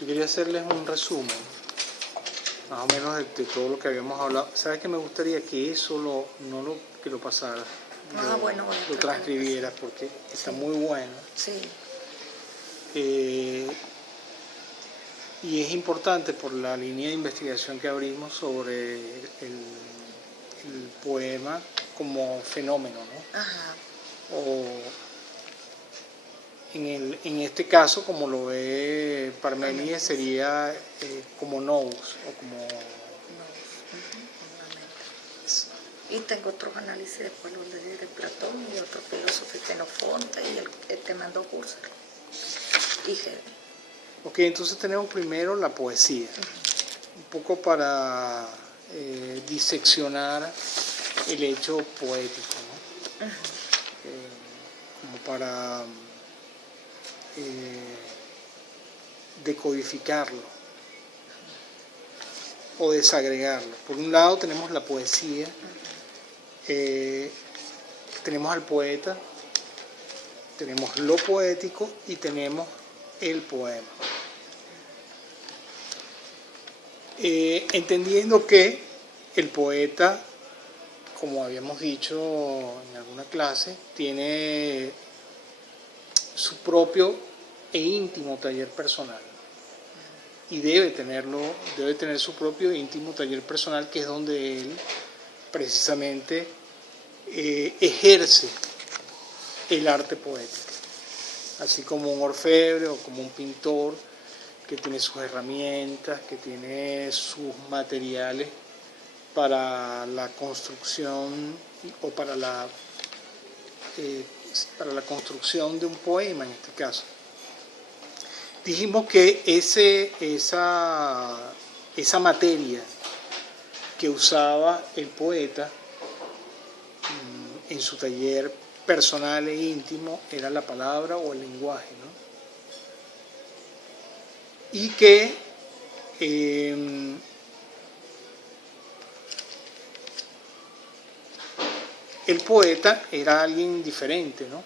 Yo quería hacerles un resumen, más o menos de todo lo que habíamos hablado. ¿Sabes qué? Me gustaría que eso que lo pasaras, Bueno, lo transcribieras, porque está muy bueno. Sí. Y es importante por la línea de investigación que abrimos sobre el poema como fenómeno, ¿no? Ajá. O en este caso, como lo ve Parménides, sería como nous, o como... Y tengo otros análisis, después los de Platón y otro filósofo, Xenofonte y el que mandó Husserl y Hegel. Ok, entonces tenemos primero la poesía, un poco para diseccionar el hecho poético, ¿no? Como para decodificarlo o desagregarlo. Por un lado tenemos la poesía, tenemos al poeta, tenemos lo poético y tenemos el poema. Entendiendo que el poeta, como habíamos dicho en alguna clase, tiene su propio e íntimo taller personal. Y debe tener su propio íntimo taller personal, que es donde él precisamente ejerce el arte poético. Así como un orfebre o como un pintor que tiene sus herramientas, que tiene sus materiales para la construcción o para la construcción de un poema en este caso. Dijimos que esa materia que usaba el poeta en su taller personal e íntimo era la palabra o el lenguaje, ¿no? Y que el poeta era alguien diferente, ¿no?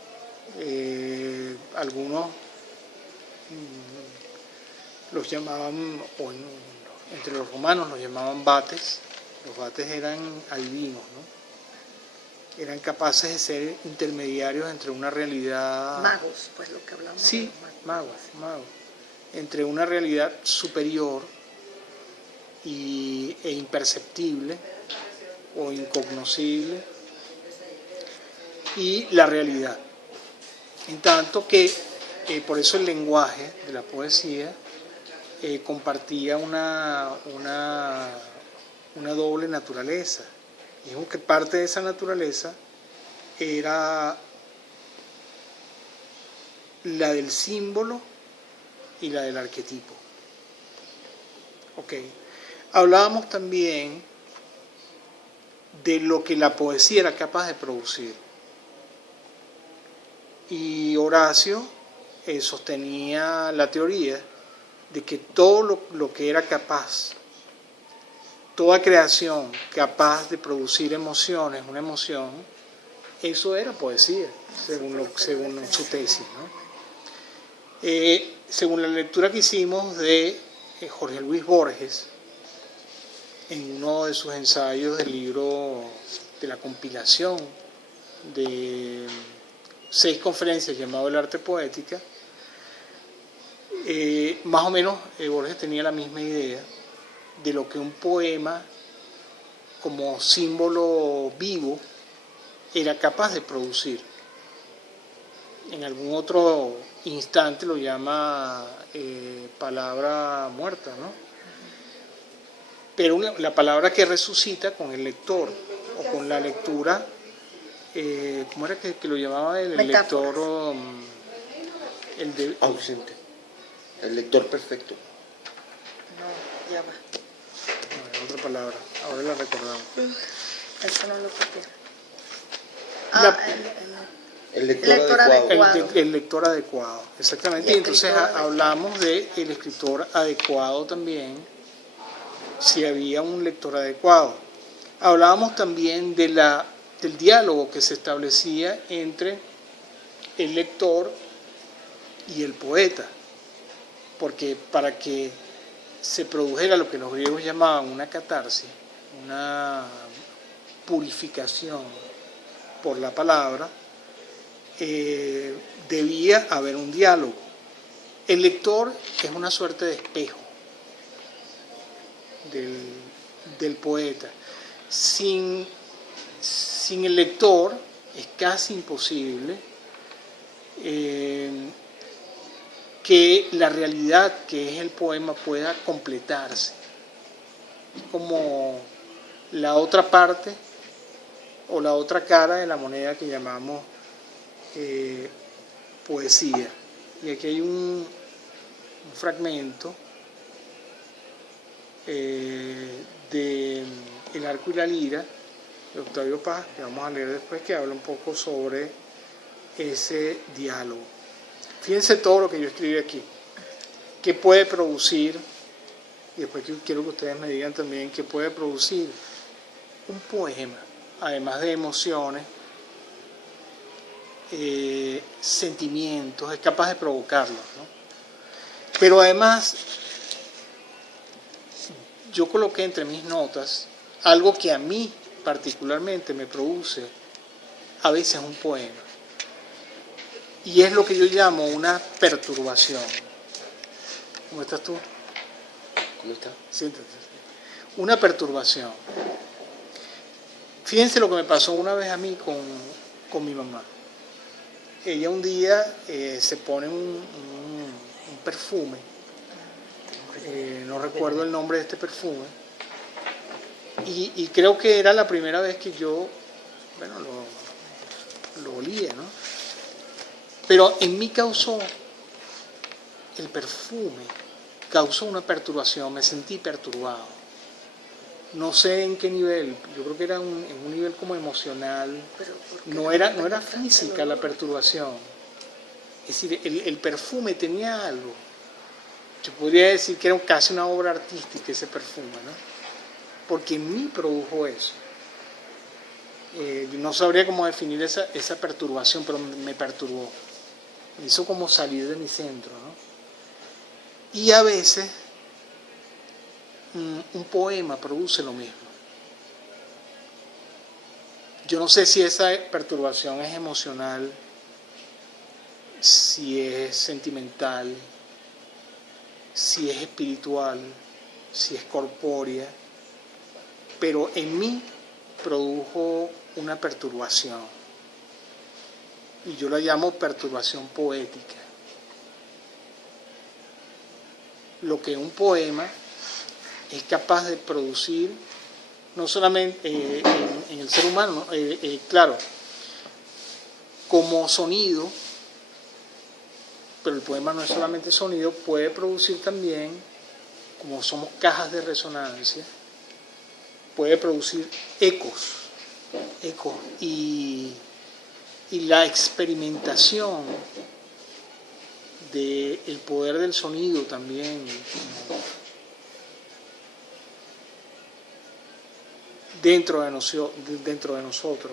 Algunos los llamaban, entre los romanos los llamaban vates. Los vates eran adivinos, ¿no? Eran capaces de ser intermediarios entre una realidad... Magos, pues lo que hablamos. Sí, magos. Entre una realidad superior e imperceptible o incognoscible y la realidad. En tanto que, por eso el lenguaje de la poesía compartía una doble naturaleza. Dijimos que parte de esa naturaleza era la del símbolo y la del arquetipo. Ok. Hablábamos también de lo que la poesía era capaz de producir. Y Horacio sostenía la teoría de que todo lo que era capaz, toda creación capaz de producir emociones, una emoción, eso era poesía, según su tesis, ¿no? Según la lectura que hicimos de Jorge Luis Borges, en uno de sus ensayos del libro de la compilación de 6 conferencias llamado El arte poética, más o menos Borges tenía la misma idea de lo que un poema como símbolo vivo era capaz de producir. En algún otro instante lo llama palabra muerta, ¿no? Pero la palabra que resucita con el lector o con la lectura, ¿cómo era que lo llamaba el lector? Ausente. El lector perfecto. No, ya va. No, otra palabra, ahora la recordamos. Eso no lo copié. El lector adecuado. El lector adecuado, exactamente. Y entonces hablamos del escritor adecuado también, si había un lector adecuado. Hablábamos también del diálogo que se establecía entre el lector y el poeta. porque para que se produjera lo que los griegos llamaban una catarsis, una purificación por la palabra, debía haber un diálogo. El lector es una suerte de espejo del poeta. Sin el lector es casi imposible que la realidad que es el poema pueda completarse. Es como la otra parte o la otra cara de la moneda que llamamos poesía. Y aquí hay un fragmento de El arco y la lira de Octavio Paz, que vamos a leer después, que habla un poco sobre ese diálogo. Fíjense todo lo que yo escribí aquí. ¿Qué puede producir? Y después quiero que ustedes me digan también qué puede producir un poema, además de emociones, sentimientos, es capaz de provocarlos, ¿no? Pero además, yo coloqué entre mis notas algo que a mí particularmente me produce a veces un poema. Y es lo que yo llamo una perturbación. ¿Cómo estás tú? ¿Cómo está? Siéntate. Una perturbación. Fíjense lo que me pasó una vez a mí con mi mamá. Ella un día se pone un perfume, no recuerdo el nombre de este perfume, y creo que era la primera vez que yo, bueno, lo olía, ¿no? Pero en mí el perfume causó una perturbación, me sentí perturbado. No sé en qué nivel, yo creo que era en un nivel como emocional, no era física la perturbación. Es decir, el perfume tenía algo. Yo podría decir que era casi una obra artística ese perfume, ¿no? Porque en mí produjo eso. No sabría cómo definir esa perturbación, pero me perturbó. Me hizo como salir de mi centro, ¿no? Y a veces un poema produce lo mismo. Yo no sé si esa perturbación es emocional, si es sentimental, si es espiritual, si es corpórea, pero en mí produjo una perturbación. Y yo la llamo perturbación poética. Lo que un poema es capaz de producir, no solamente en el ser humano, claro, como sonido, pero el poema no es solamente sonido, puede producir también, como somos cajas de resonancia, puede producir ecos, y la experimentación del poder del sonido también dentro de nosotros,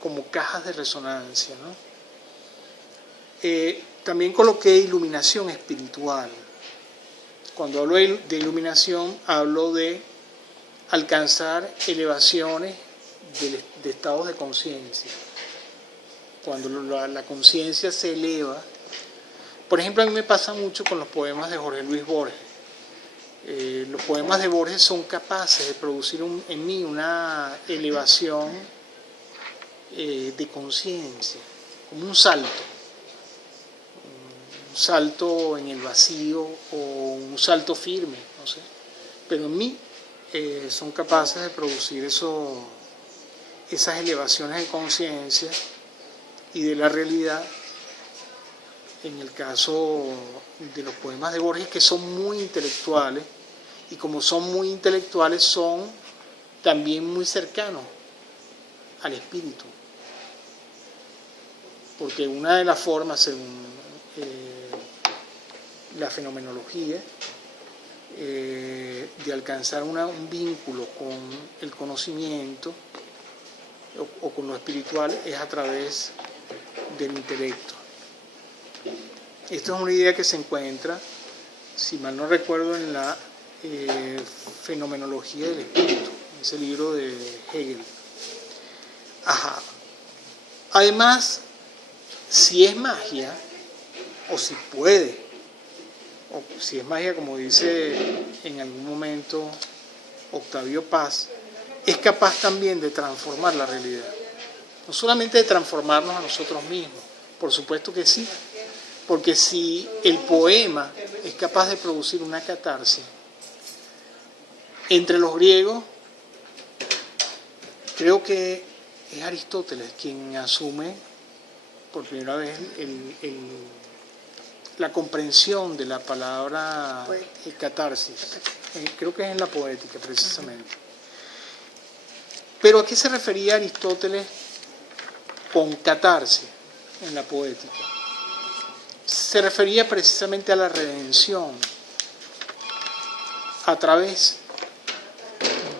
como cajas de resonancia, ¿no? También coloqué iluminación espiritual. Cuando hablo de iluminación, hablo de alcanzar elevaciones de estados de conciencia. Cuando la conciencia se eleva, por ejemplo, a mí me pasa mucho con los poemas de Jorge Luis Borges. Los poemas de Borges son capaces de producir en mí una elevación de conciencia, como un salto en el vacío o un salto firme, no sé. Pero en mí son capaces de producir esas elevaciones de conciencia y de la realidad, en el caso de los poemas de Borges, que son muy intelectuales, y como son muy intelectuales, son también muy cercanos al espíritu. Porque una de las formas, según la fenomenología, de alcanzar un vínculo con el conocimiento o con lo espiritual es a través del intelecto. Esto es una idea que se encuentra, si mal no recuerdo, en la Fenomenología del Espíritu, ese libro de Hegel. Ajá. Además, si es magia, o si puede, o si es magia, como dice en algún momento Octavio Paz, es capaz también de transformar la realidad. No solamente de transformarnos a nosotros mismos, por supuesto que sí, porque si el poema es capaz de producir una catarsis, entre los griegos, creo que es Aristóteles quien asume por primera vez la comprensión de la palabra catarsis. Creo que es en la poética, precisamente. Pero ¿a qué se refería Aristóteles con catarsis en la poética? Se refería precisamente a la redención a través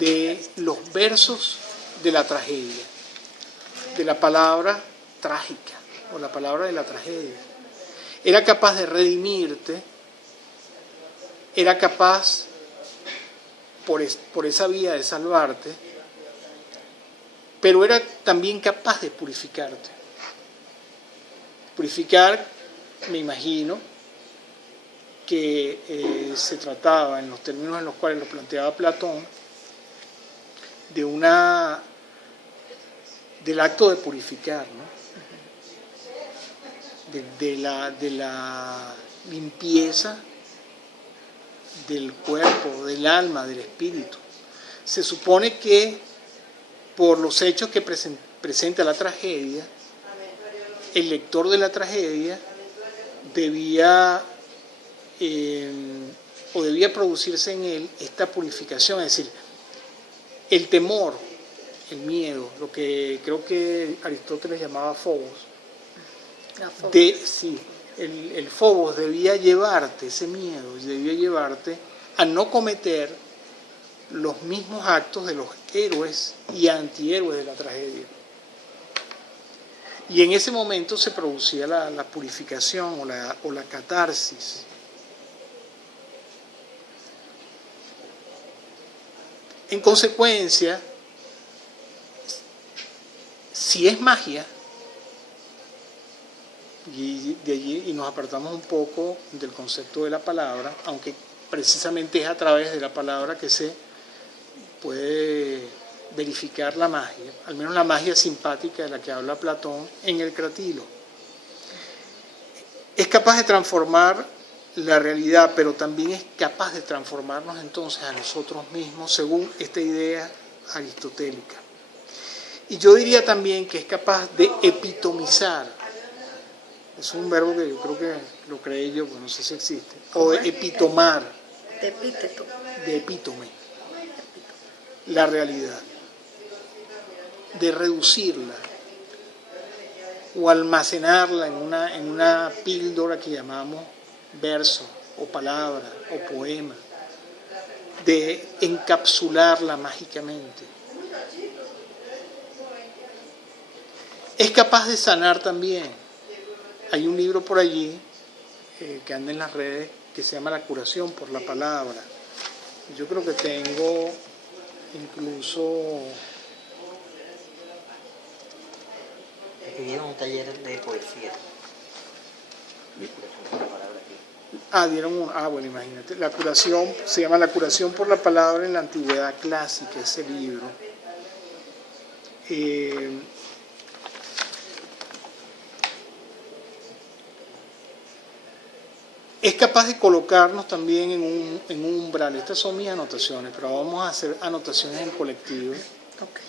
de los versos de la tragedia, de la palabra trágica o la palabra de la tragedia. Era capaz de redimirte, era capaz por esa vía de salvarte, pero era también capaz de purificarte. Purificar, me imagino, que se trataba, en los términos en los cuales lo planteaba Platón, del acto de purificar, ¿no? de la limpieza del cuerpo, del alma, del espíritu. Se supone que por los hechos que presenta la tragedia, el lector de la tragedia debía producirse en él esta purificación, es decir, el temor, el miedo, lo que creo que Aristóteles llamaba phobos. El phobos debía llevarte, ese miedo debía llevarte a no cometer los mismos actos de los héroes y antihéroes de la tragedia. Y en ese momento se producía la purificación o la catarsis. En consecuencia, si es magia, y de allí y nos apartamos un poco del concepto de la palabra, aunque precisamente es a través de la palabra que se puede verificar la magia, al menos la magia simpática de la que habla Platón en el Cratilo. Es capaz de transformar la realidad, pero también es capaz de transformarnos entonces a nosotros mismos según esta idea aristotélica. Y yo diría también que es capaz de epitomizar. Es un verbo que yo creo que lo creé yo, pero no sé si existe. O de epitomar. De epíteto. De epítome. La realidad. De reducirla. O almacenarla en una píldora que llamamos verso, o palabra, o poema. De encapsularla mágicamente. Es capaz de sanar también. Hay un libro por allí que anda en las redes que se llama La curación por la palabra. Yo creo que tengo incluso... Dieron un taller de poesía. Bueno, imagínate. La curación, se llama La curación por la palabra en la antigüedad clásica, ese libro. Es capaz de colocarnos también en un umbral. Estas son mis anotaciones, pero vamos a hacer anotaciones en colectivo. Okay.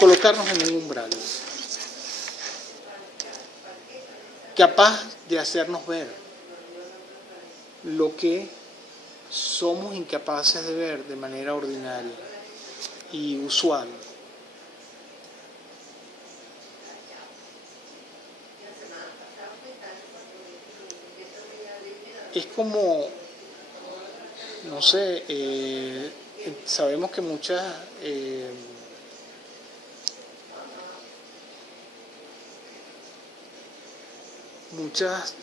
Colocarnos en un umbral. Capaz de hacernos ver lo que somos incapaces de ver de manera ordinaria y usual. Es como, no sé, sabemos que muchas muchas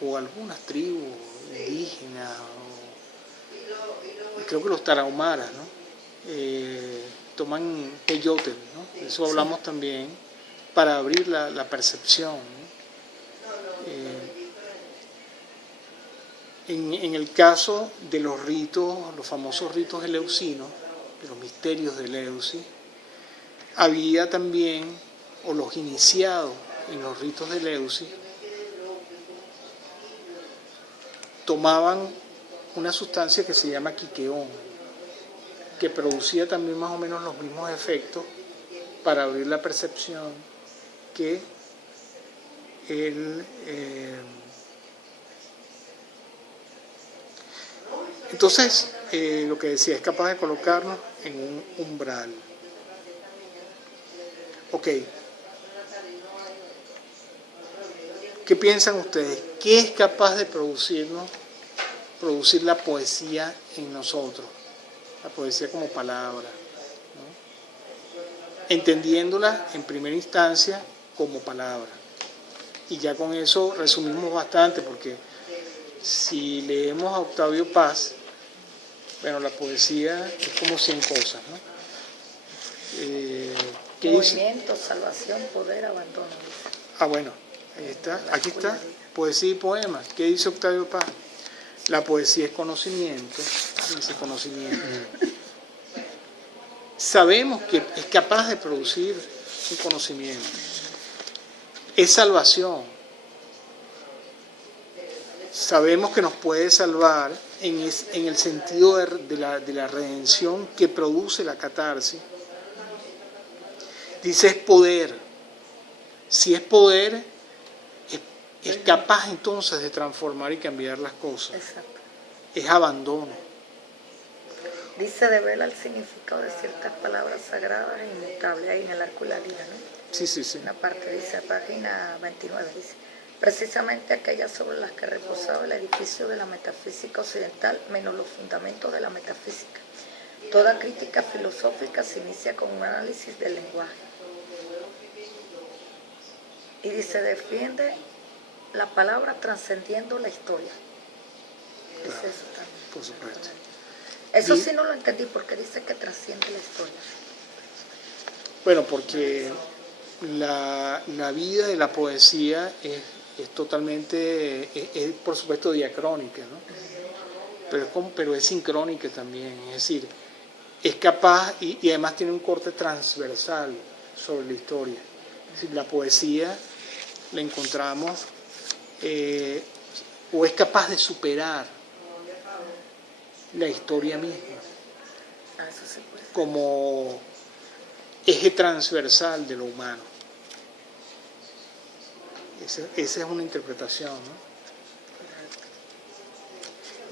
algunas tribus indígenas, creo que los tarahumaras, ¿no? Toman peyote, ¿no? De eso hablamos también, para abrir la percepción, ¿no? En el caso de los ritos, los famosos ritos eleusinos, de los misterios de Eleusis, había también, o los iniciados en los ritos de Eleusis, tomaban una sustancia que se llama quiqueón, que producía también más o menos los mismos efectos para abrir la percepción que el... Entonces, lo que decía, es capaz de colocarnos en un umbral. Ok. ¿Qué piensan ustedes? ¿Qué es capaz de producir la poesía en nosotros? La poesía como palabra, ¿no? Entendiéndola en primera instancia como palabra. Y ya con eso resumimos bastante, porque si leemos a Octavio Paz, bueno, la poesía es como 100 cosas, ¿no? Movimiento, salvación, poder, abandono. Bueno, ahí está, aquí está, poesía y poema. ¿Qué dice Octavio Paz? La poesía es conocimiento, dice conocimiento. Sabemos que es capaz de producir un conocimiento. Es salvación. Sabemos que nos puede salvar en el sentido de la redención que produce la catarsis. Dice es poder. Si es poder, es capaz entonces de transformar y cambiar las cosas. Exacto. Es abandono. Dice devela el significado de ciertas palabras sagradas e inmutables, ahí en el arco y la lira, ¿no? Sí. Una parte dice, página 29, dice, precisamente aquellas sobre las que reposaba el edificio de la metafísica occidental, menos los fundamentos de la metafísica. Toda crítica filosófica se inicia con un análisis del lenguaje. Y dice, defiende la palabra trascendiendo la historia. Claro, Es eso también. por supuesto. Eso sí no lo entendí, porque dice que trasciende la historia. Bueno, porque la vida de la poesía es totalmente, es por supuesto diacrónica, ¿no? Pero es sincrónica también, es decir, es capaz y además tiene un corte transversal sobre la historia. Es decir, la poesía la encontramos o es capaz de superar la historia misma Eso sí puede ser. como eje transversal de lo humano. Esa es una interpretación, ¿no?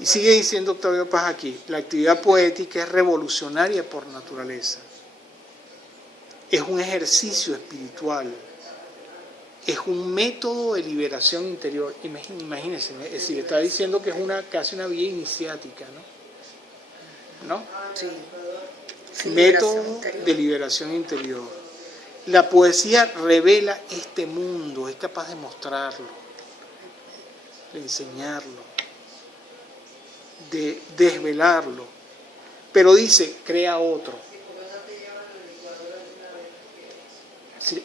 Y sigue diciendo Octavio Paz aquí, la actividad poética es revolucionaria por naturaleza. Es un ejercicio espiritual. Es un método de liberación interior. Imagínense, es decir, está diciendo que es casi una vía iniciática, ¿no? Sí. Método de liberación interior. La poesía revela este mundo, es capaz de mostrarlo, de enseñarlo, de desvelarlo, pero dice, crea otro.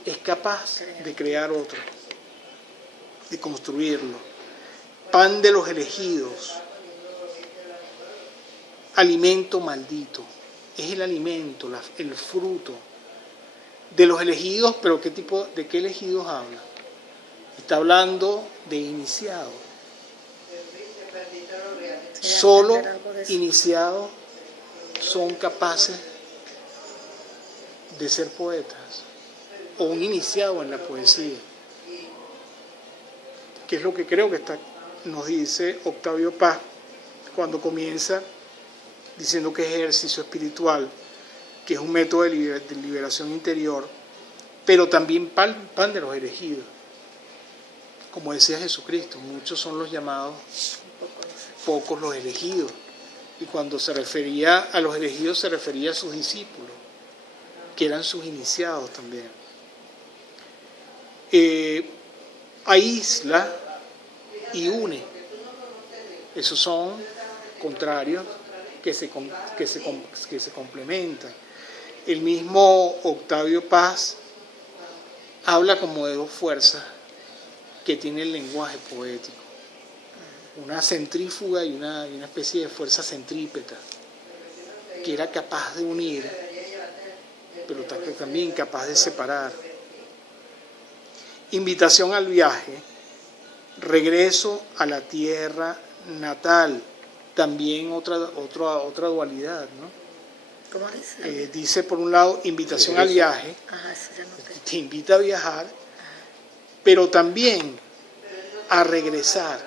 Es capaz de crear otro, de construirlo. Pan de los elegidos, alimento maldito, es el alimento, el fruto de los elegidos, pero ¿de qué elegidos habla? Está hablando de iniciados. Solo iniciados son capaces de ser poetas, o un iniciado en la poesía, que es lo que creo que nos dice Octavio Paz cuando comienza diciendo que es ejercicio espiritual, que es un método de liberación interior, pero también pan de los elegidos. Como decía Jesucristo, muchos son los llamados, pocos los elegidos. Y cuando se refería a los elegidos, se refería a sus discípulos, que eran sus iniciados también. aísla y une. Esos son contrarios que se complementan. El mismo Octavio Paz habla como de dos fuerzas que tiene el lenguaje poético. Una centrífuga y una especie de fuerza centrípeta, que era capaz de unir, pero también capaz de separar. Invitación al viaje, regreso a la tierra natal, también otra dualidad, ¿no? ¿Cómo dice? Dice por un lado invitación al viaje, Eso ya no te invita a viajar, pero también a regresar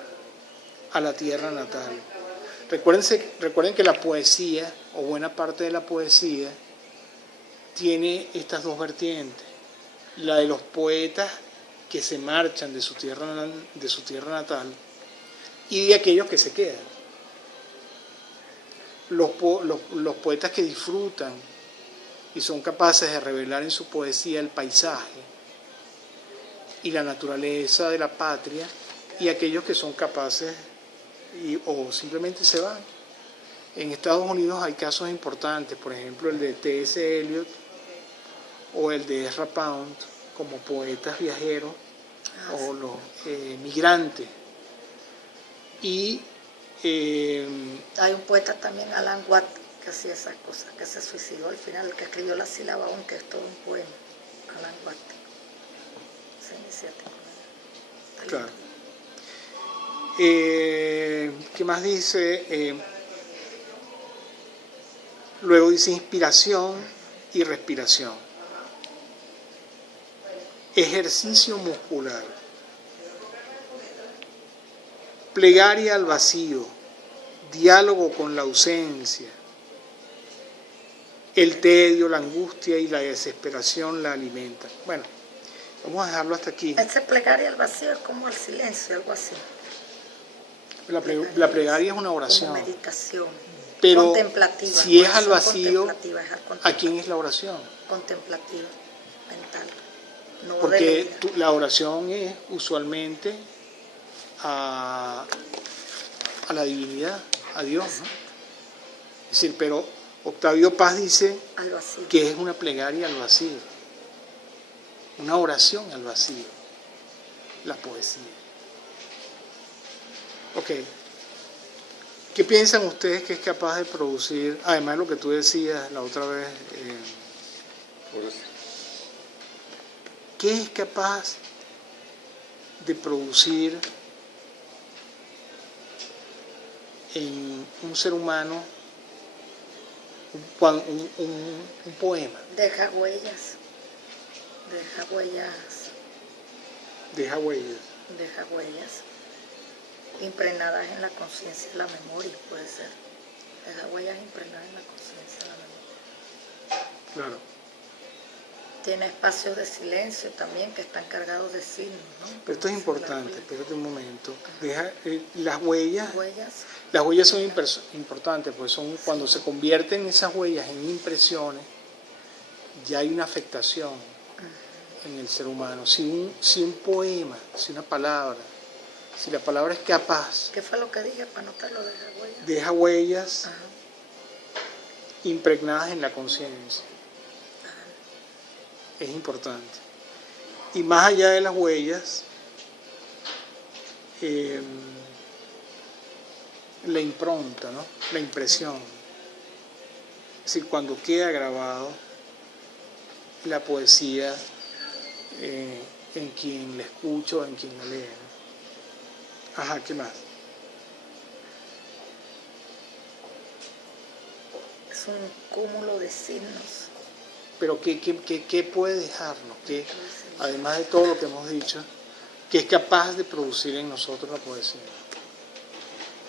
a la tierra natal. Recuerden que la poesía, o buena parte de la poesía, tiene estas dos vertientes: la de los poetas que se marchan de su tierra natal y de aquellos que se quedan. Los poetas que disfrutan y son capaces de revelar en su poesía el paisaje y la naturaleza de la patria, y aquellos que son capaces o simplemente se van. En Estados Unidos hay casos importantes, por ejemplo el de T.S. Eliot o el de Ezra Pound, como poetas viajeros o los migrantes. Y hay un poeta también, Alan Watt, que hacía esas cosas, que se suicidó al final, el que escribió La sílaba aún, que es todo un poema. Alan Watt, esa iniciativa. Claro. ¿Qué más dice? Luego dice inspiración y respiración. Ejercicio muscular. Plegaria al vacío. Diálogo con la ausencia. El tedio, la angustia y la desesperación la alimentan. Bueno, vamos a dejarlo hasta aquí. Ese plegaria al vacío es como al silencio, algo así. La plegaria es una oración. Como meditación. Pero contemplativa. Si es al vacío, es ¿a quién es la oración? Contemplativa, mental. No Porque la oración es usualmente a la divinidad, a Dios, ¿no? Es decir, pero Octavio Paz dice que es una plegaria al vacío, una oración al vacío, la poesía. Ok. ¿Qué piensan ustedes que es capaz de producir, además de lo que tú decías la otra vez, qué es capaz de producir en un ser humano un poema? Deja huellas. Deja huellas. Deja huellas. Deja huellas. Impregnadas en la conciencia y la memoria, puede ser. Deja huellas impregnadas en la conciencia y la memoria. Claro. Tiene espacios de silencio también que están cargados de signos, ¿no? Pero esto es importante, espérate un momento. Las huellas son importantes, pues son cuando se convierten esas huellas en impresiones, ya hay una afectación en el ser humano. Si un poema, si una palabra, si la palabra es capaz. ¿Qué fue lo que dije para anotarlo? Deja huellas. Deja huellas impregnadas en la conciencia. Es importante. Y más allá de las huellas, la impronta, ¿no? La impresión. Es decir, cuando queda grabado la poesía en quien la escucha o en quien la lee, ¿no? Ajá, ¿qué más? Es un cúmulo de signos. Pero ¿qué puede dejarnos? ¿Qué, además de todo lo que hemos dicho, qué es capaz de producir en nosotros la poesía?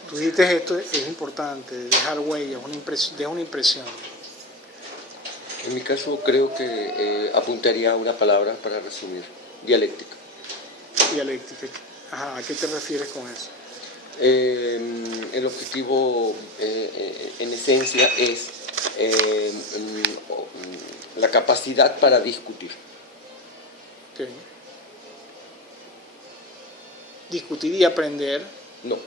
Tú dijiste esto, es importante, dejar huellas, deja una impresión. En mi caso creo que apuntaría a una palabra para resumir: dialéctica. Dialéctica. Ajá, ¿a qué te refieres con eso? El objetivo en esencia es la capacidad para discutir. Okay. discutir y aprender No,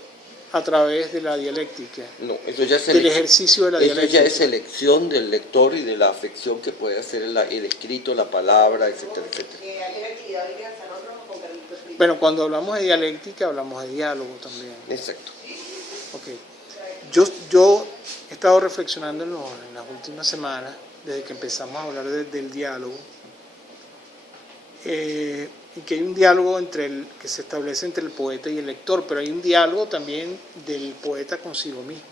a través de la dialéctica, no, eso ya es del ejercicio de la eso dialéctica. ya es selección del lector y de la afección que puede hacer el escrito, la palabra, etcétera, etcétera. Bueno, cuando hablamos de dialéctica, hablamos de diálogo también. Exacto. Okay. Yo he estado reflexionando en las últimas semanas, desde que empezamos a hablar del diálogo, y que hay un diálogo que se establece entre el poeta y el lector, pero hay un diálogo también del poeta consigo mismo.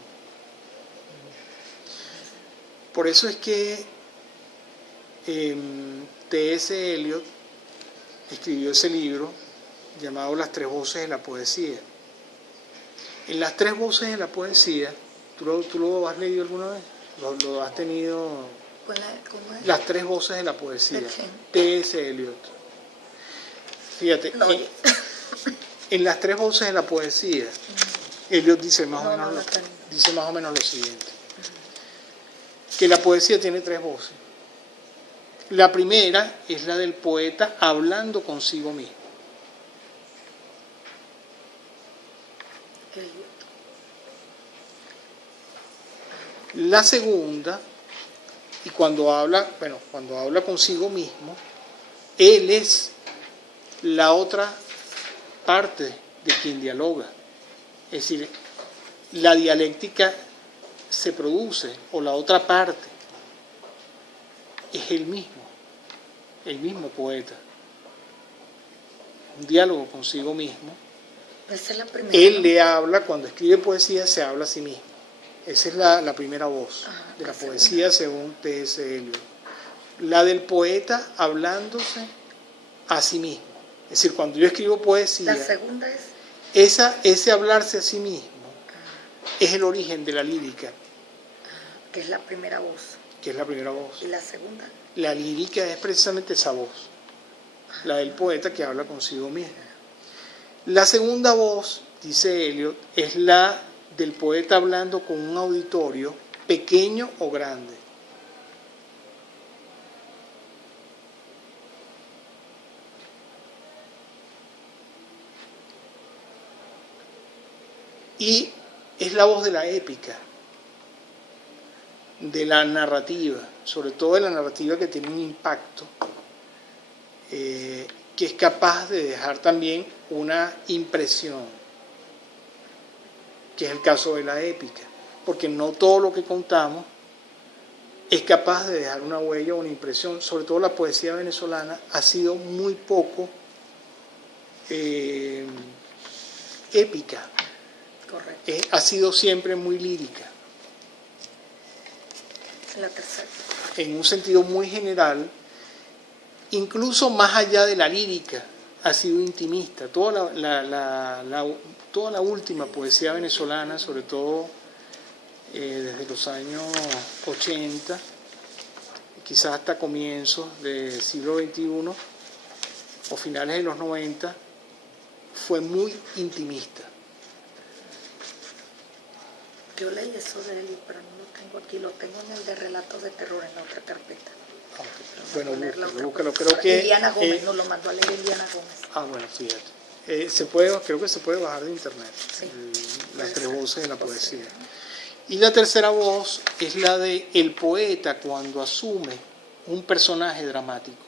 Por eso es que T.S. Eliot escribió ese libro llamado Las tres voces de la poesía. En las tres voces de la poesía, ¿tú lo has leído alguna vez? ¿Lo has tenido? ¿Cómo es? Las tres voces de la poesía. ¿De quién? T.S. Eliot. Fíjate, No. en las tres voces de la poesía, Eliot dice más o menos lo siguiente: que la poesía tiene tres voces. La primera es la del poeta hablando consigo mismo. La segunda, y cuando habla consigo mismo, él es la otra parte de quien dialoga. Es decir, la dialéctica se produce, o la otra parte es el mismo poeta. Un diálogo consigo mismo. Esa es la primera. Él le habla, cuando escribe poesía, se habla a sí mismo. Esa es la primera voz de la poesía según T.S. Eliot. La del poeta hablándose a sí mismo. Es decir, cuando yo escribo poesía, La segunda es ese hablarse a sí mismo es el origen de la lírica, que es la primera voz. que es la primera voz. Y la segunda, La lírica es precisamente esa voz, la del poeta que habla consigo mismo. La segunda voz, dice Eliot, es la del poeta hablando con un auditorio pequeño o grande. Y es la voz de la épica, de la narrativa, sobre todo de la narrativa que tiene un impacto, que es capaz de dejar también una impresión, que es el caso de la épica, porque no todo lo que contamos es capaz de dejar una huella o una impresión. Sobre todo la poesía venezolana ha sido muy poco épica. correcto. Ha sido siempre muy lírica, La tercera. en un sentido muy general, incluso más allá de la lírica, ha sido intimista. Toda la última poesía venezolana, sobre todo desde los años 80, quizás hasta comienzos del siglo XXI o finales de los 90, fue muy intimista. Yo leí eso de él, pero no lo tengo aquí. Lo tengo en el de relatos de terror, en la otra carpeta. Bueno, búscalo. Creo Creo que Liliana Gómez nos lo mandó a leer Liliana Gómez. bueno, fíjate. Creo que se puede bajar de internet, Sí. las tres voces de la poesía. Y la tercera voz es la de el poeta cuando asume un personaje dramático.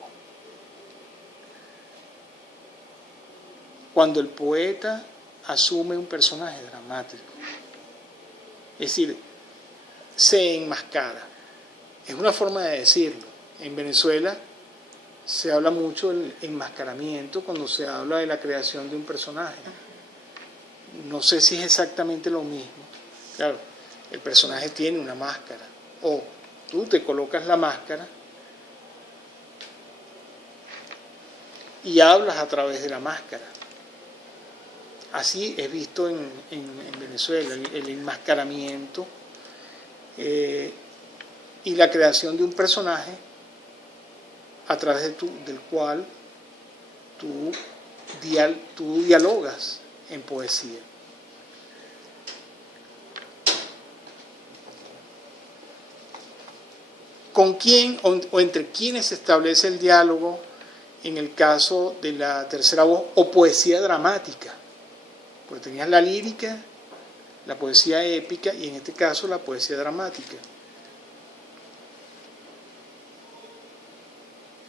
Cuando el poeta asume un personaje dramático. Es decir, se enmascara. Es una forma de decirlo. En Venezuela se habla mucho del enmascaramiento cuando se habla de la creación de un personaje. No sé si es exactamente lo mismo. Claro, el personaje tiene una máscara. O tú te colocas la máscara y hablas a través de la máscara. Así es visto en Venezuela, el enmascaramiento y la creación de un personaje a través del cual tú dialogas en poesía. ¿Con quién o entre quiénes se establece el diálogo en el caso de la tercera voz o poesía dramática? Porque tenías la lírica, la poesía épica y en este caso la poesía dramática.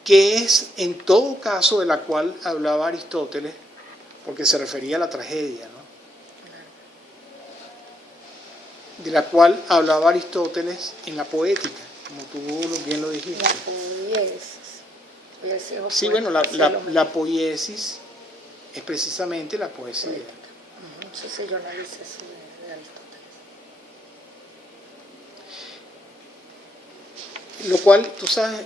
Que es en todo caso de la cual hablaba Aristóteles, porque se refería a la tragedia, ¿no? De la cual hablaba Aristóteles en la poética, como tú bien lo dijiste. La poiesis. Sí, bueno, la poiesis es precisamente la poesía. Eso sí, yo no hice eso de Aristóteles. Lo cual, tú sabes,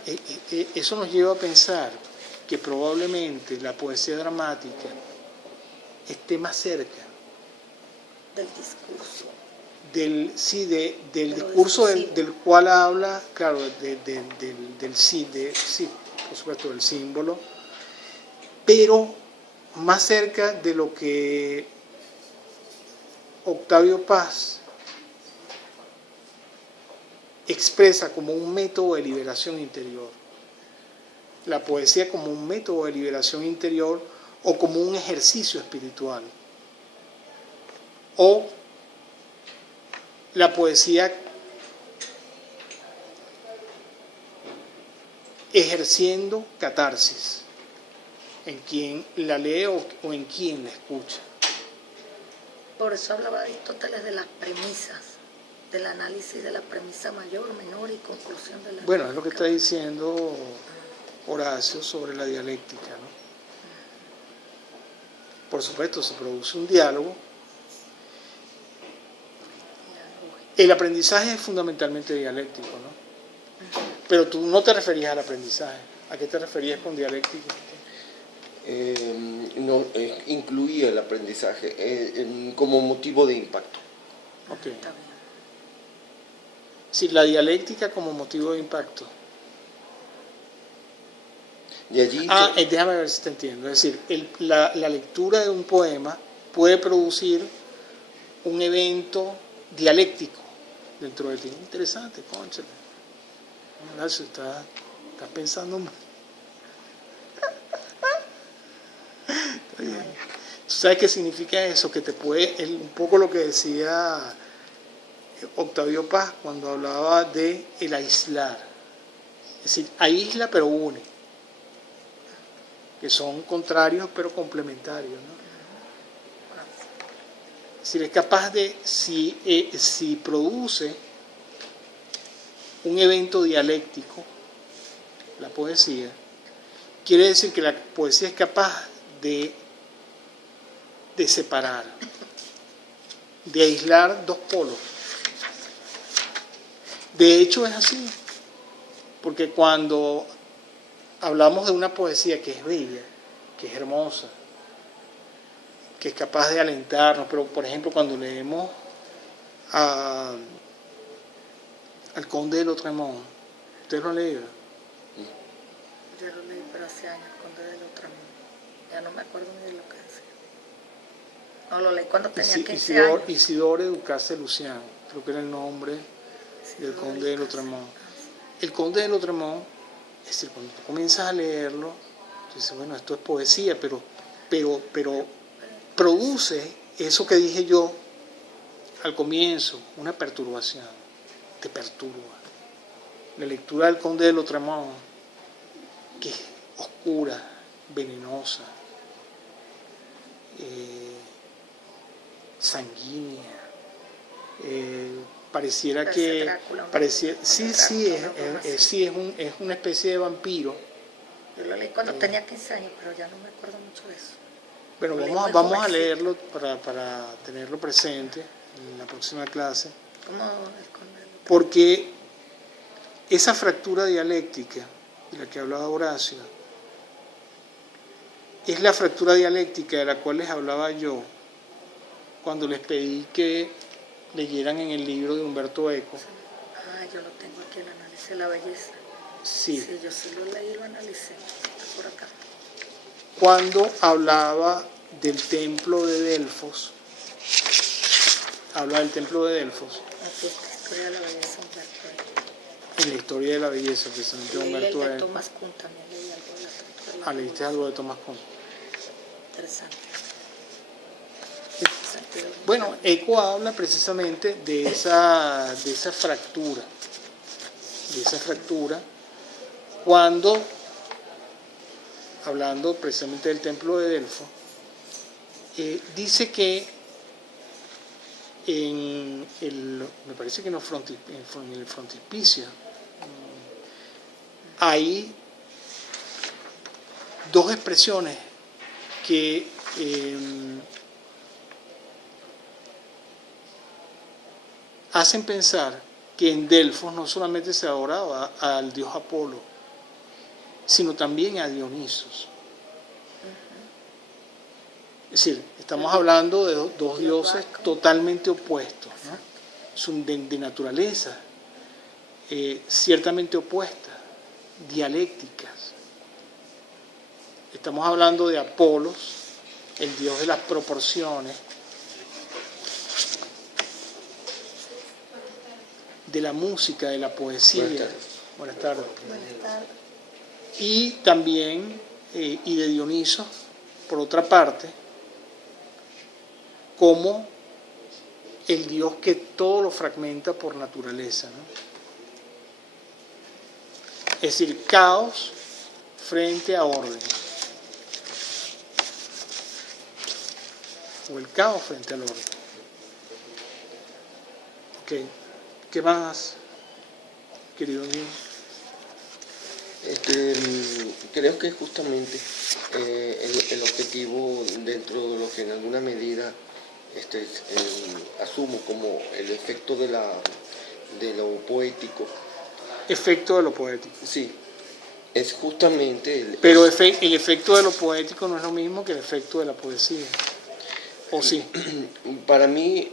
eso nos lleva a pensar que probablemente la poesía dramática esté más cerca Del discurso. del discurso del cual habla, claro, sí, por supuesto, del símbolo, pero más cerca de lo que Octavio Paz expresa como un método de liberación interior. La poesía como un método de liberación interior o como un ejercicio espiritual. O la poesía ejerciendo catarsis en quien la lee o en quien la escucha. Por eso hablaba Aristóteles de las premisas, del análisis de la premisa mayor, menor y conclusión de la Bueno, es lo que está diciendo Horacio sobre la dialéctica, ¿no? Por supuesto, se produce un diálogo. El aprendizaje es fundamentalmente dialéctico, ¿no? Pero tú no te referías al aprendizaje. ¿A qué te referías con dialéctica? No, incluía el aprendizaje como motivo de impacto. Okay. Sí, la dialéctica como motivo de impacto. De allí déjame ver si te entiendo. Es decir, la lectura de un poema puede producir un evento dialéctico dentro de ti. Interesante, cónchale. Horacio, estás pensando mal. Está bien. ¿Tú sabes qué significa eso? Que te puede, un poco lo que decía Octavio Paz cuando hablaba de el aislar. Es decir, aísla pero une. Que son contrarios pero complementarios, ¿no? Es decir, es capaz de, si produce un evento dialéctico, la poesía, quiere decir que la poesía es capaz de separar, de aislar dos polos. De hecho es así, porque cuando hablamos de una poesía que es bella, que es hermosa, que es capaz de alentarnos, pero por ejemplo cuando leemos al Conde de Lautréamont, ¿usted lo lee? Yo lo leí, pero hace años, Conde de Lautréamont. Ya no me acuerdo ni de lo que decía. No, lo leí cuando tenía 15 años. Isidore Ducasse Lucian, creo que era el nombre del Conde de Lautréamont. El Conde de Lautréamont, es decir, cuando tú comienzas a leerlo, tú dices, bueno, esto es poesía, pero produce eso que dije yo al comienzo, una perturbación, te perturba. La lectura del Conde de Lautréamont, que es oscura, venenosa, sanguínea, pareciera que es una especie de vampiro. Yo lo leí cuando tenía 15 años, pero ya no me acuerdo mucho de eso. Bueno, vamos a leerlo para tenerlo presente en la próxima clase, porque esa fractura dialéctica de la que hablaba Horacio es la fractura dialéctica de la cual les hablaba yo cuando les pedí que leyeran en el libro de Humberto Eco. Yo lo tengo aquí, el análisis de la belleza. Sí, yo sí lo leí y lo analicé. Está por acá. Cuando hablaba del templo de Delfos, habla del templo de Delfos. Aquí está, historia de la belleza, Humberto Eco. En la historia de la belleza, precisamente Humberto Eco. Tomás Kuhn también leí algo de la fractura de la leíste algo de Tomás Kuhn. Interesante. Bueno, Eco habla precisamente de esa fractura, cuando, hablando precisamente del templo de Delfos, dice que me parece que en el frontispicio hay dos expresiones que hacen pensar que en Delfos no solamente se adoraba al dios Apolo, sino también a Dionisos. Es decir, estamos hablando de dos dioses totalmente opuestos, ¿no? Son de naturaleza, ciertamente opuestas, dialécticas. Estamos hablando de Apolos, el dios de las proporciones, de la música, de la poesía. Buenas tardes. Y también, y de Dioniso, por otra parte, como el Dios que todo lo fragmenta por naturaleza, ¿no? Es decir, caos frente a orden, o el caos frente al orden. Ok, ¿qué más, querido amigo? Creo que justamente el objetivo, dentro de lo que en alguna medida asumo como el efecto de lo poético. Efecto de lo poético. Sí, es justamente Pero el efecto de lo poético no es lo mismo que el efecto de la poesía. ¿O sí? Para mí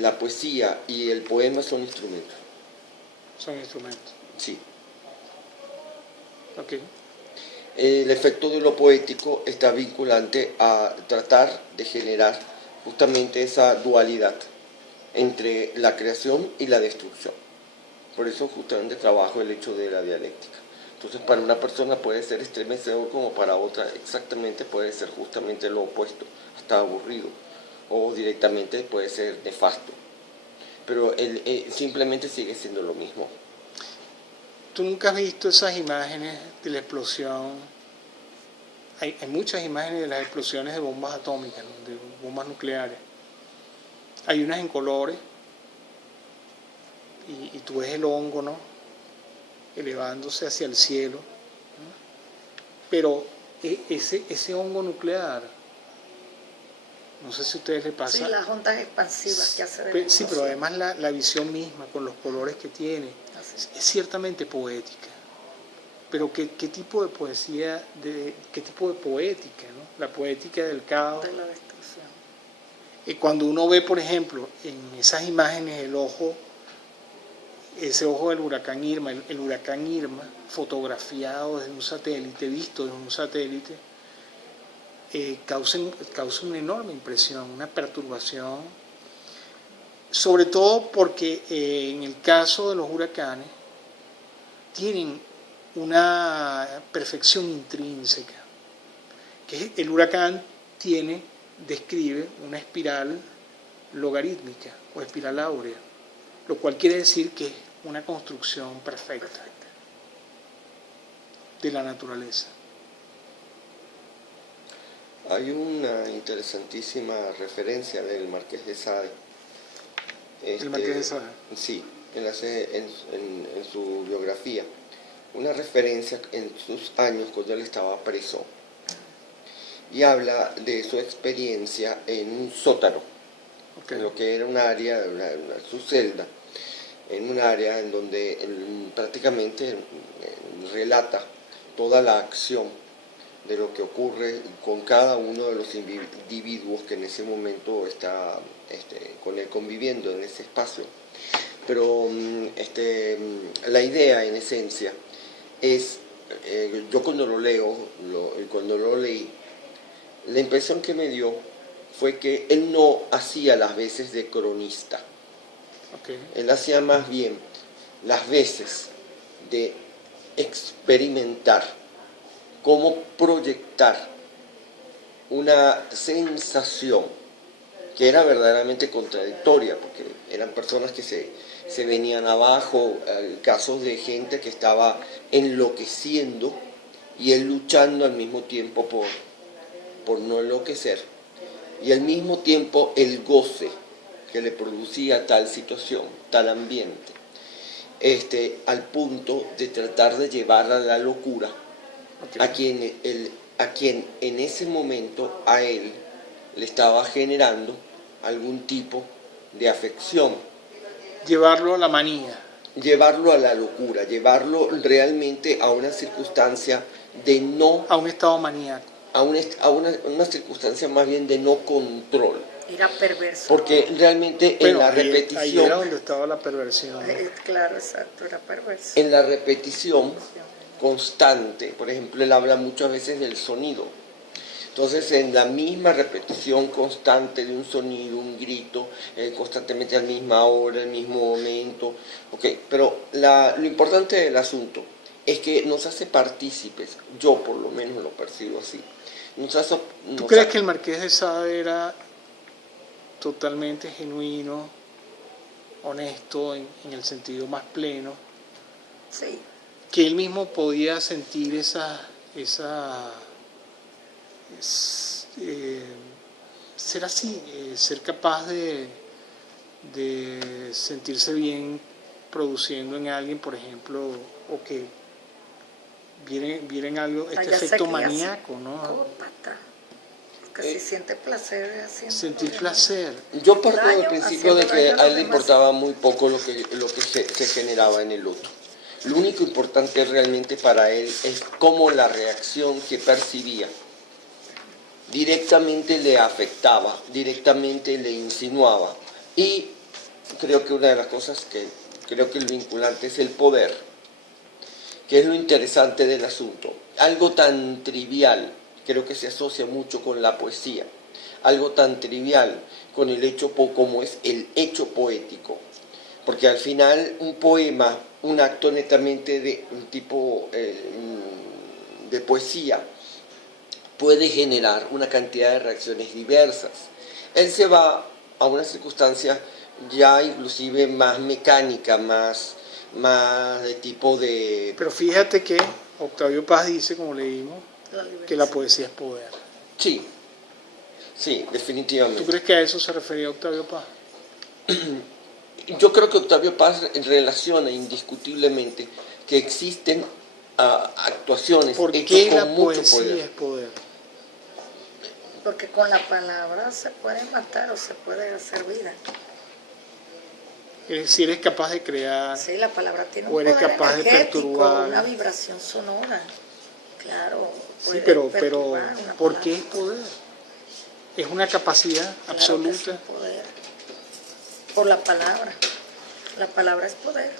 la poesía y el poema son instrumentos. Son instrumentos. Sí. Ok. El efecto de lo poético está vinculante a tratar de generar justamente esa dualidad entre la creación y la destrucción. Por eso justamente trabajo el hecho de la dialéctica. Entonces, para una persona puede ser estremecedor, como para otra exactamente puede ser justamente lo opuesto, hasta aburrido, o directamente puede ser nefasto. Pero simplemente sigue siendo lo mismo. ¿Tú nunca has visto esas imágenes de la explosión? Hay muchas imágenes de las explosiones de bombas atómicas, ¿no? De bombas nucleares. Hay unas en colores, y tú ves el hongo, ¿no?, elevándose hacia el cielo, ¿no? Pero ese hongo nuclear, no sé si a ustedes les pasa. Sí, las ondas expansivas que hace de la Sí, explosión. pero además la visión misma, con los colores que tiene, es ciertamente poética. Pero ¿qué tipo de poesía, qué tipo de poética, ¿no? La poética del caos. De la destrucción. Cuando uno ve, por ejemplo, en esas imágenes ese ojo del huracán Irma, el huracán Irma, fotografiado desde un satélite, visto desde un satélite, causa una enorme impresión, una perturbación, sobre todo porque en el caso de los huracanes tienen una perfección intrínseca, que el huracán describe una espiral logarítmica o espiral áurea, lo cual quiere decir que es una construcción perfecta de la naturaleza. Hay una interesantísima referencia del Marqués de Sade. ¿El Marqués de Sade? Sí, él hace en su biografía una referencia en sus años cuando él estaba preso, y habla de su experiencia en un sótano, okay, en lo que era un área, su celda, en un área en donde él prácticamente relata toda la acción de lo que ocurre con cada uno de los individuos que en ese momento está con él conviviendo en ese espacio. Pero la idea en esencia es, yo cuando lo leo, cuando lo leí, la impresión que me dio fue que él no hacía las veces de cronista. Okay. Él hacía más bien las veces de experimentar cómo proyectar una sensación que era verdaderamente contradictoria, porque eran personas que se venían abajo, casos de gente que estaba enloqueciendo y él luchando al mismo tiempo por no enloquecer, y al mismo tiempo el goce que le producía tal situación, tal ambiente, al punto de tratar de llevar a la locura Ok. a quien en ese momento a él le estaba generando algún tipo de afección, Llevarlo a la manía. llevarlo a la locura, llevarlo realmente a una circunstancia de no, A un estado maníaco. a una circunstancia más bien de no control, Era perverso. porque realmente en Bueno, la ahí era repetición, donde estaba la perversión. Claro, exacto, era perverso. en la repetición constante, por ejemplo, él habla muchas veces del sonido. Entonces, en la misma repetición constante de un sonido, un grito, constantemente a la misma hora, al mismo momento, pero lo importante del asunto es que nos hace partícipes, yo por lo menos lo percibo así. ¿Tú crees que el Marqués de Sade era totalmente genuino, honesto en el sentido más pleno? Sí, Que él mismo podía sentir ser así, ser capaz de sentirse bien produciendo en alguien, por ejemplo, o que viera en algo, este allá se efecto cría así, maníaco, ¿no? como pata. Que si siente placer haciendo Sentir placer. Yo parto del daño, principio de haciendo que daño a a los él le demás. importaba muy poco lo que se generaba en el otro. Lo único importante realmente para él es cómo la reacción que percibía directamente le afectaba, directamente le insinuaba. Y creo que una de las cosas que creo que el vinculante es el poder, que es lo interesante del asunto. Algo tan trivial, creo que se asocia mucho con la poesía, algo tan trivial con el hecho como es el hecho poético, porque al final un poema, un acto netamente de un tipo de poesía, puede generar una cantidad de reacciones diversas. Él se va a una circunstancia ya inclusive más mecánica, más de tipo de... Pero fíjate que Octavio Paz dice, como leímos, la que la liberación. poesía es poder. Sí, sí, definitivamente. ¿Tú crees que a eso se refería Octavio Paz? Yo creo que Octavio Paz relaciona indiscutiblemente que existen actuaciones ¿Por hechas qué con la mucho poesía poder. es poder? Porque con la palabra se puede matar o se puede hacer vida. Si eres capaz de crear, Sí, la palabra tiene o un eres poder capaz de energético, perturbar. una vibración sonora. Claro, Sí, puede pero perturbar una ¿por palabra. qué es poder? Es una capacidad Claro que es un absoluta. poder. Por la palabra. La palabra es poder.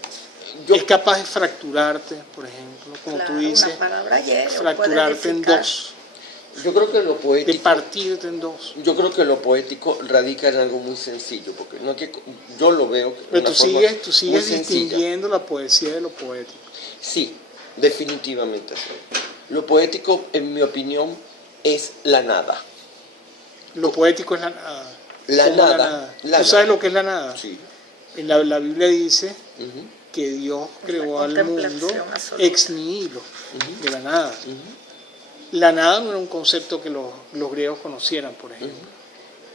Es capaz de fracturarte, por ejemplo, como Claro, tú dices, una palabra hiere, fracturarte en puede edificar. dos, Yo creo que lo de poético... partirte en dos. Yo creo que lo poético radica en algo muy sencillo, porque no que yo lo veo de Pero una tú forma sigues muy sencilla. distinguiendo la poesía de lo poético. Sí, definitivamente sí. Lo poético, en mi opinión, es la nada. Lo poético es la nada. La ¿Cómo nada, la ¿Tú sabes nada. lo que es la nada? Sí. En la Biblia dice Ujú, que Dios Es la creó al mundo contemplación absoluta. ex nihilo, ujú, de la nada. ujú, La nada no era un concepto que los griegos conocieran, por ejemplo.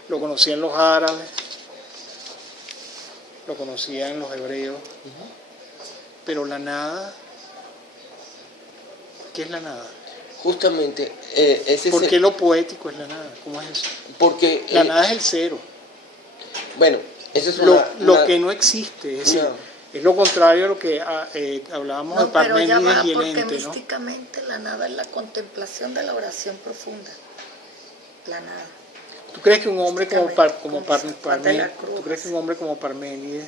Lo conocían los árabes, lo conocían los hebreos, pero la nada, ¿qué es la nada? Justamente, ese ¿Por es qué lo poético es la nada? ¿Cómo es eso? porque, La nada es el cero, bueno, esa es lo que no existe, es decir, una- es lo contrario a lo que hablábamos de No, pero ya Parménides va, y el porque ente, ¿no? místicamente la nada es la contemplación de la oración profunda. La nada. ¿Tú crees que un hombre como, Místicamente, como San Juan de la Cruz. ¿tú crees que un hombre como Parménides,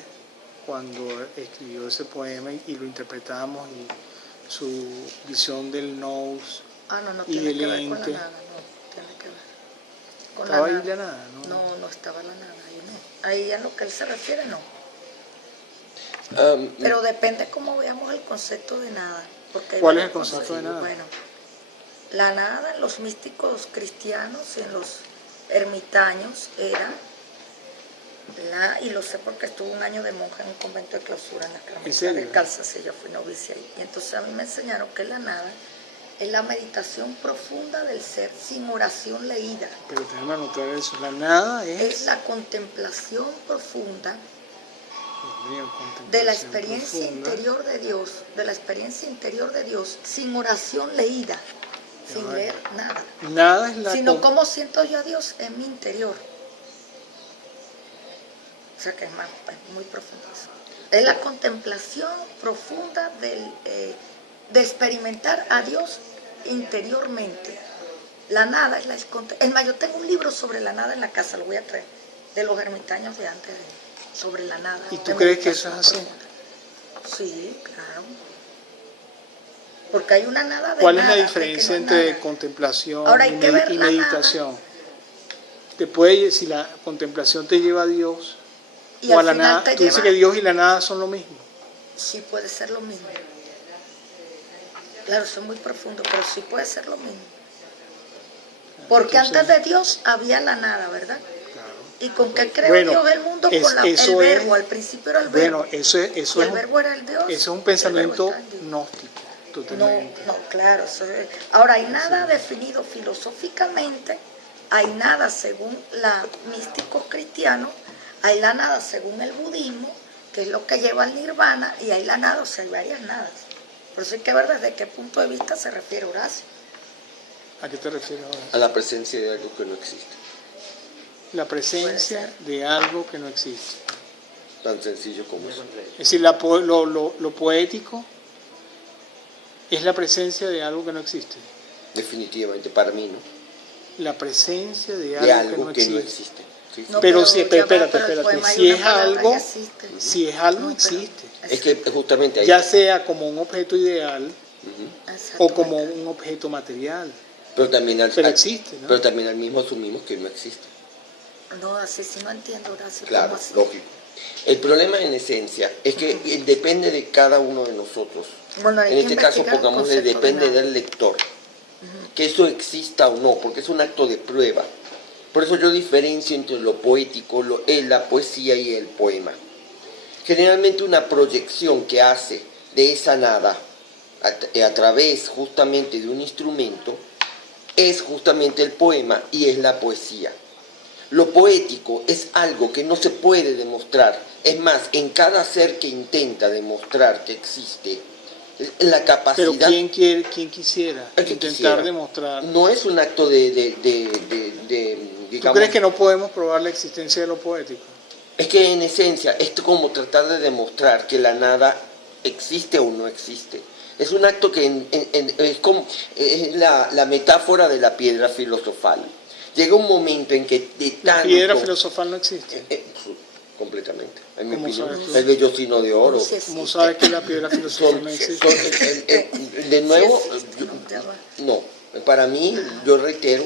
cuando escribió ese poema y lo interpretamos y su visión del nous, Ah, no y tiene del que ver con la ente. nada, no, tiene que ver. Con ¿Estaba ahí nada. la nada? No, no estaba la nada, ahí no. Ahí a lo que él se refiere, no. Pero depende cómo veamos el concepto de nada. Porque hay ¿Cuál es el varios concepto de nada? Bueno, la nada en los místicos cristianos y en los ermitaños era Y lo sé porque estuve un año de monja en un convento de clausura en la ¿En Carmelita serio? de Calzas, y yo fui novicia ahí. Y entonces a mí me enseñaron que la nada es la meditación profunda del ser sin oración leída. Pero tenemos que anotar eso. La nada Es es la contemplación profunda Dios mío, de la contemplación experiencia profunda. interior de Dios, de la experiencia interior de Dios, sin oración leída, sin va. leer nada, Nada es la sino cómo siento yo a Dios en mi interior. O sea que es muy profundo eso. Es la contemplación profunda de experimentar a Dios interiormente. La nada es la... Es más, yo tengo un libro sobre la nada en la casa, lo voy a traer, de los ermitaños de antes, sobre la nada. ¿Y tú de crees que eso es meditación así? profunda. Sí, claro. Porque hay una nada de ¿Cuál es nada, la de que diferencia no es entre nada. contemplación Ahora hay y, que ver y la meditación? Si la contemplación te lleva a Dios Y o a al la final nada, te tú dices lleva- que Dios y la nada son lo mismo. Sí puede ser lo mismo. Claro, eso es muy profundo, pero sí puede ser lo mismo. Porque Entonces, antes de Dios había la nada, ¿verdad? claro. ¿Y con qué creó Bueno, Dios el mundo? es- Con el eso verbo, es- al principio era el verbo. Bueno, eso y es, el verbo era el Dios. eso es un y el pensamiento verbo está en Dios. gnóstico, No, totalmente. no, claro. Ahora, hay nada definido filosóficamente, hay nada según los místicos cristianos, hay la nada según el budismo, que es lo que lleva al nirvana, y hay la nada, o sea, hay varias nadas. Por eso hay que ver desde qué punto de vista se refiere Horacio. ¿A qué te refieres ahora? A la presencia de algo que no existe. La presencia de algo que no existe. Tan sencillo como eso. Es decir, lo poético es la presencia de algo que no existe. Definitivamente, para mí, ¿no? La presencia de De algo algo que no que no existe. existe. Sí, sí. No, Pero pero si, ya va, espérate, pero el espérate. poema hay Si una es palabra algo, que existe. si es algo, No, pero- existe. Es que justamente ahí. Ya sea como un objeto ideal Ujú. o como Exactamente. un objeto material. Pero también Pero existe, ¿no? Pero también al mismo asumimos que no existe. No, así sí no entiendo, Horacio. Claro, ¿Cómo así? lógico. El problema en esencia es que depende de cada uno de nosotros. Bueno, hay En que este caso, investigar el pongámosle, concepto de depende nada. del lector. Que eso exista o no, porque es un acto de prueba. Por eso yo diferencio entre lo poético, la poesía y el poema. Generalmente una proyección que hace de esa nada a través justamente de un instrumento es justamente el poema y es la poesía. Lo poético es algo que no se puede demostrar. Es más, en cada ser que intenta demostrar que existe, la capacidad... Pero quién quisiera El que intentar quisiera. demostrar? No es un acto de ¿Tú digamos... crees que no podemos probar la existencia de lo poético? Es que en esencia es como tratar de demostrar que la nada existe o no existe. Es un acto que es la metáfora de la piedra filosofal. Llega un momento en que de La tanto... piedra filosofal no existe. Completamente. En mi ¿Cómo opinión, sabes tú? el vellocino de oro. Sí, ¿Cómo sí. sabes que la piedra filosofal no existe? De nuevo, Sí existe, no, ya va. no, para mí, yo reitero,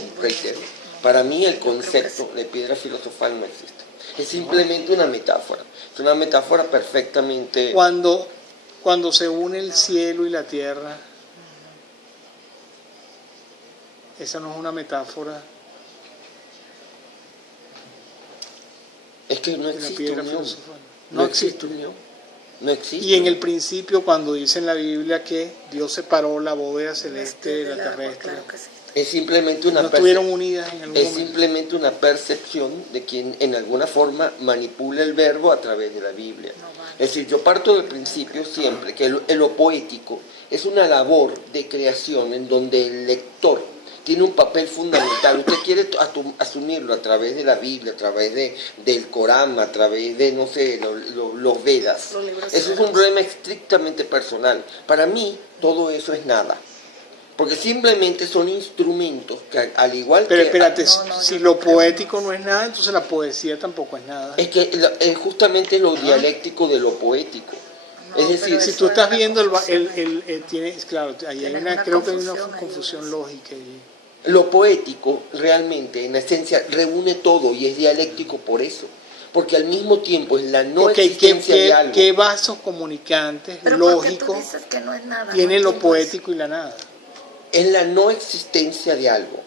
para mí el concepto de piedra filosofal no existe. Es simplemente una metáfora. Es una metáfora perfectamente... Cuando se une el cielo y la tierra, esa no es una metáfora Es que no de la existe piedra unión. filosofal. No existe. unión. No existe. Y en el principio, cuando dice en la Biblia que Dios separó la bóveda celeste de la Del agua, terrestre, claro que sí. Es simplemente una no estuvieron unidas en algún Es momento. simplemente una percepción de quien en alguna forma manipula el verbo a través de la Biblia. No vale. Es decir, yo parto del principio siempre que lo poético es una labor de creación en donde el lector tiene un papel fundamental. Usted quiere asumirlo a través de la Biblia, a través del Corán, a través de, no sé, los Vedas. Los libros Eso es un sagrados. problema estrictamente personal. Para mí, todo eso es nada. Porque simplemente son instrumentos que al igual Pero que... espérate, No, si yo lo no creo. poético no es nada, entonces la poesía tampoco es nada. Es que es justamente lo dialéctico de lo poético. No, es decir, pero Si eso tú es estás una viendo confusión ahí. tienes, claro, ahí hay Tienes una, una creo que hay una confusión ahí, confusión sí. lógica allí. lo poético realmente, en esencia, reúne todo y es dialéctico por eso. Porque al mismo tiempo es la no Ok, existencia de algo. ¿qué vasos comunicantes Pero ¿por qué tú lógicos dices que no es nada? tiene No lo entiendo poético y la nada? Es la no existencia de algo.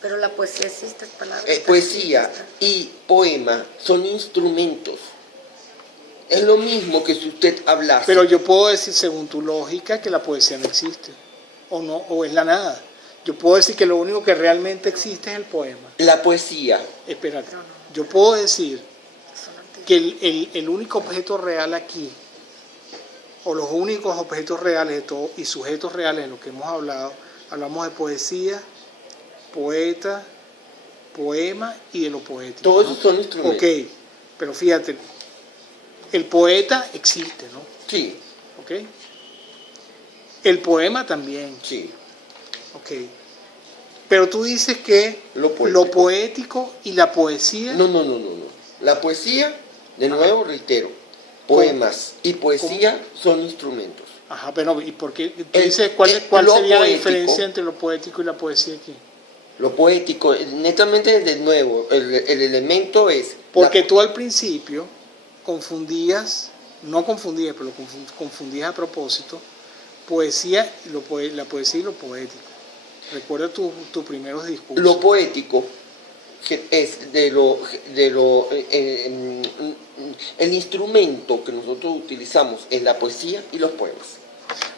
Pero la poesía existe, es palabra. Poesía y poema son instrumentos. Es lo mismo que si usted hablase. Pero yo puedo decir, según tu lógica, que la poesía no existe, o no, o es la nada. Yo puedo decir que lo único que realmente existe es el poema. La poesía. Espérate, yo puedo decir Eso no entiendo. que el único objeto real aquí, o los únicos objetos reales de todo, y sujetos reales de lo que hemos hablado, hablamos de poesía, poeta, poema y de lo poético. Todos ¿no? esos son instrumentos. Ok, pero fíjate, el poeta existe, ¿no? Sí, Ok. El poema también, sí. ok. Pero tú dices que Lo poético. lo poético y la poesía... No. La poesía, de nuevo reitero, poemas y poesía son instrumentos. Ajá, pero ¿y por qué? Tú El- dices, ¿cuál lo sería la poético- diferencia entre lo poético y la poesía aquí? Lo poético, netamente de nuevo, el elemento es... Porque tú al principio confundías, no confundías, pero confundías a propósito, poesía, y la poesía y lo poético. Recuerda tus primeros discursos. Lo poético que es el instrumento que nosotros utilizamos en la poesía y los poemas.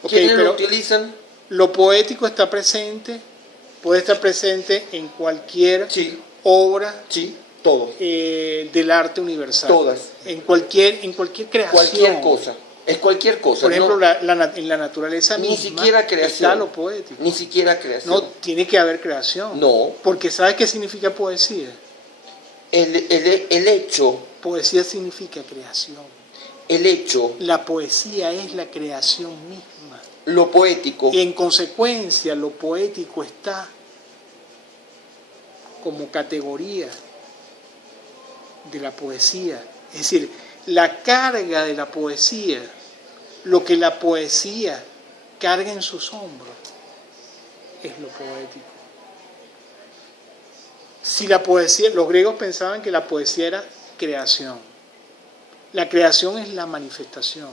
Ok, ¿Quiénes pero lo utilizan? lo poético está presente, puede estar presente en cualquier Sí, obra sí, todos, del arte universal. todas, En cualquier creación. cualquier cosa, es cualquier cosa. Por ejemplo, no, en la naturaleza ni misma siquiera creación, está lo poético. ni siquiera creación. No, tiene que haber creación. No. Porque ¿sabes qué significa poesía? El hecho, Poesía significa creación. el hecho, La poesía es la creación misma. lo poético, Y en consecuencia, lo poético está como categoría de la poesía. Es decir, la carga de la poesía, lo que la poesía carga en sus hombros, es lo poético. Si la poesía, los griegos pensaban que la poesía era creación. La creación es la manifestación.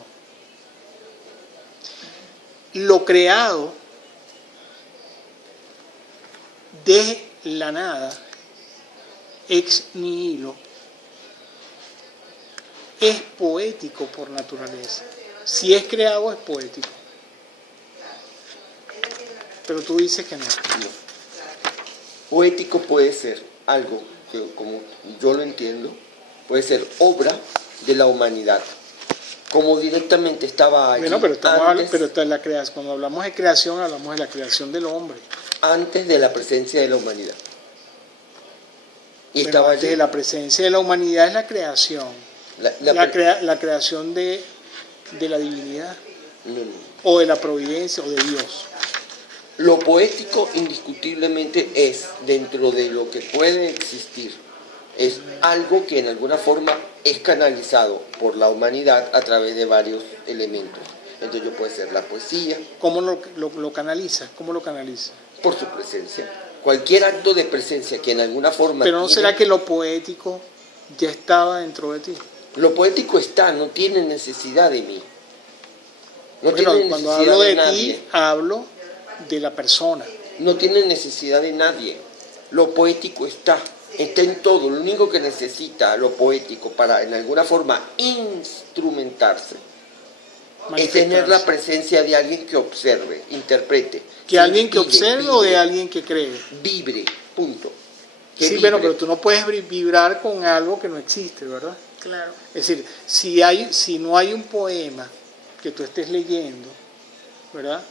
Lo creado de la nada, ex nihilo, es poético por naturaleza. Si es creado, es poético. Pero tú dices que no. poético puede ser algo que, como yo lo entiendo, puede ser obra de la humanidad, como directamente estaba allí Bueno, pero estamos hablando, antes, pero está en la creación. Cuando hablamos de creación, hablamos de la creación del hombre. antes de la presencia de la humanidad. Y Bueno, estaba antes allí de la presencia de la humanidad es la creación. La creación de la divinidad, no, no. o de la providencia, o de Dios. Lo poético indiscutiblemente es, dentro de lo que puede existir, es algo que en alguna forma es canalizado por la humanidad a través de varios elementos. Entonces puede ser la poesía, ¿Cómo lo canalizas? ¿Cómo lo canalizas? por su presencia. Cualquier acto de presencia que en alguna forma... Pero ¿no tiene- será que lo poético ya estaba dentro de ti? Lo poético está, no tiene necesidad de mí. No Bueno, tiene cuando necesidad hablo de de nadie. ti, hablo de la persona. No tiene necesidad de nadie. Lo poético está en todo. Lo único que necesita lo poético para en alguna forma instrumentarse es tener la Manifestarse. presencia de alguien que observe, interprete. ¿Que se alguien que inspire, observe o de vibre, alguien que cree? vibre, punto. Que Sí, vibre. bueno, pero tú no puedes vibrar con algo que no existe, ¿verdad? Claro. Es decir, si no hay un poema que tú estés leyendo, ¿verdad?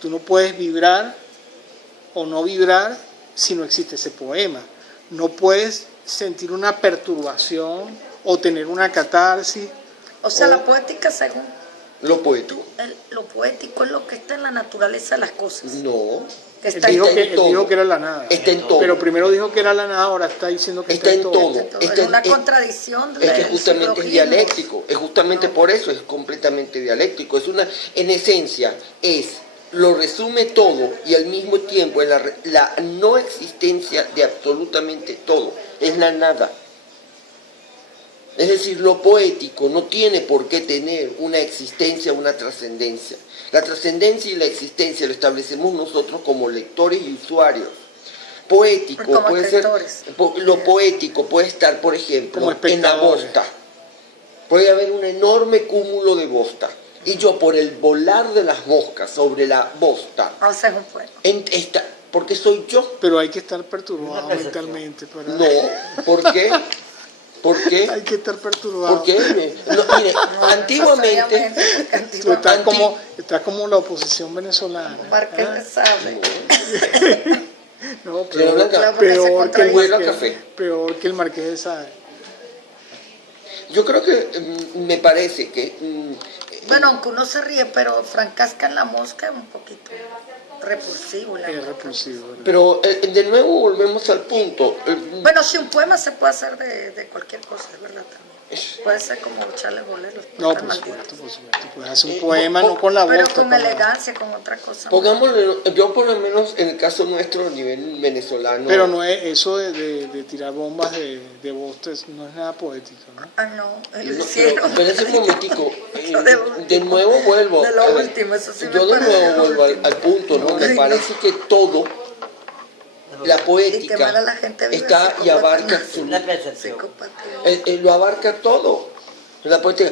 Tú no puedes vibrar o no vibrar si no existe ese poema. No puedes sentir una perturbación o tener una catarsis. O sea, O- la poética, según Lo poético. lo poético, es lo que está en la naturaleza de las cosas. No. Que Él está dijo, en Está que, en él todo. dijo que era la nada. Está en todo. Pero primero dijo que era la nada, ahora está diciendo que Está en todo. todo. Está Es una en- contradicción Es que del justamente es silogismo. dialéctico, es justamente por eso es completamente dialéctico. Es una, en esencia, lo resume todo y al mismo tiempo es la no existencia de absolutamente todo, es la nada. Es decir, lo poético no tiene por qué tener una existencia, una trascendencia. La trascendencia y la existencia lo establecemos nosotros como lectores y usuarios. poético, Como puede ser escritores. lo poético puede estar, por ejemplo, Como en la espectadores. bosta. Puede haber un enorme cúmulo de bosta. Y yo, por el volar de las moscas sobre la bosta, O sea, es un poema. porque soy yo. Pero hay que estar perturbado Una percepción. mentalmente para... No, ¿por qué? ¿Por qué? Hay que estar perturbado. Porque, no, mire, antiguamente, Tú estás Anti- estás como la oposición venezolana. Marqués ¿ah? de Sade. No, Pero peor, claro, porque se peor que el contradice. Marqués, Café. peor que el Marqués de Sade. yo creo que me parece que Bueno, aunque uno se ríe, pero Francesca en la mosca es un poquito repulsivo. La Es verdad. repulsivo, ¿verdad? pero de nuevo volvemos al punto. Bueno, si un poema se puede hacer de cualquier cosa, es verdad también. Puede ser como echarle boleros. No, por supuesto, por supuesto. Puedes hacer un poema, no con la Pero bosta. con elegancia, con otra cosa. Pongámosle, yo por lo menos en el caso nuestro a nivel venezolano, Pero no es eso de tirar bombas de bostes, no es nada poético, ¿no? Ah, no, lo no, hicieron. pero ese momentico, Lo de último. de nuevo vuelvo, De lo a ver, último, eso sí me yo de parece nuevo lo vuelvo último. al punto, ¿no? Me Ay, no. parece que todo, la Y que poética, mala la gente vive está y abarca psicopatía. La percepción. Psicopatía. lo abarca todo. La poética.